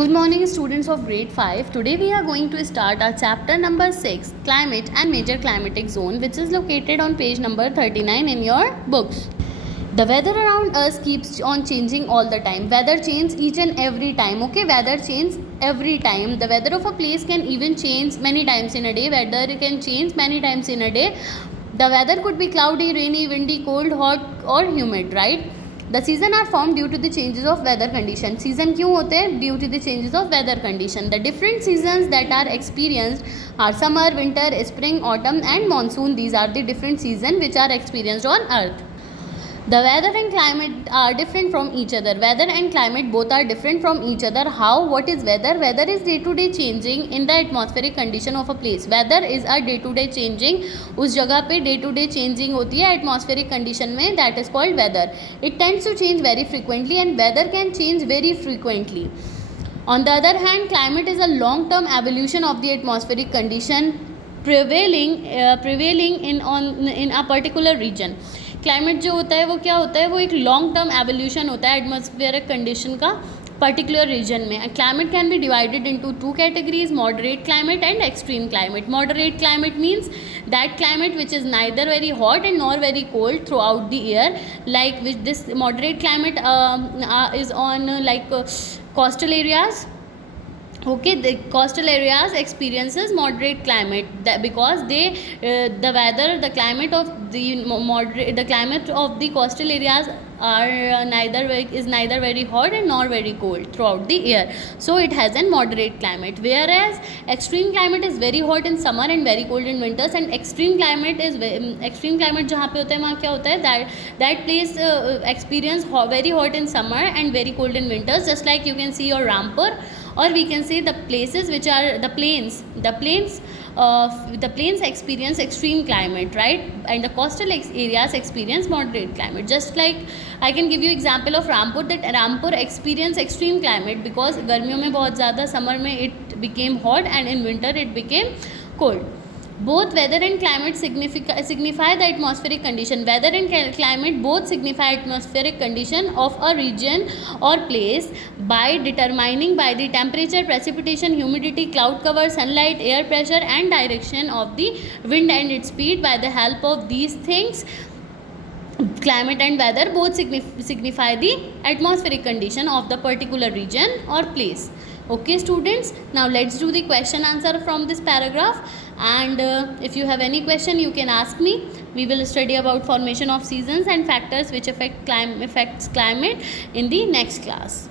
Good morning, students of grade 5. Today we are going to start our chapter number 6, Climate and Major Climatic Zone, which is located on page number 39 in your books. The weather around us keeps on changing all the time. Weather changes each and every time. Okay, weather changes every time. The weather of a place can even change many times in a day. Weather can change many times in a day. The weather could be cloudy, rainy, windy, cold, hot or humid, right? The season are formed due to the changes of weather condition. Season क्यों होते हैं? Due to the changes of weather condition. The different seasons that are experienced are summer, winter, spring, autumn and monsoon. These are the different seasons which are experienced on earth. The weather and climate are different from each other. Weather and climate both are different from each other. How? What is weather? Weather is day to day changing in the atmospheric condition of a place. Weather is a day to day changing. उस जगह पे day to day changing होती है atmospheric condition में. That is called weather. It tends to change very frequently and weather can change very frequently. On the other hand, climate is a long term evolution of the atmospheric condition prevailing in a particular region. Climate जो होता है वो क्या होता है? वो एक long term evolution होता है एटमॉस्फेरिक कंडीशन का पर्टिकुलर रीजन में. Climate can be divided into two categories, moderate climate and extreme climate. Moderate climate means that climate which is neither very hot and nor very cold through out the year, like which this moderate climate is on like coastal areas. Okay, the coastal areas experiences moderate climate because the weather, the climate of the climate of the coastal areas are neither very hot and nor very cold throughout the year, so it has a moderate climate. Whereas extreme climate is very hot in summer and very cold in winters, and extreme climate जहाँ पे होता है वहाँ क्या होता है that place experience very hot in summer and very cold in winters, just like you can see your Rampur, or we can say the places which are the plains experience extreme climate, right? And the coastal areas experience moderate climate. Just like I can give you example of Rampur, that Rampur experience extreme climate because गर्मियों में बहुत ज़्यादा, summer में it became hot and in winter it became cold. Both weather and climate signify the atmospheric condition. Weather and climate both signify atmospheric condition of a region or place by determining by the temperature, precipitation, humidity, cloud cover, sunlight, air pressure and direction of the wind and its speed. By the help of these things, climate and weather both signify the atmospheric condition of the particular region or place. Okay students, now let's do the question answer from this paragraph, and if you have any question you can ask me. We will study about formation of seasons and factors which affects climate in the next class.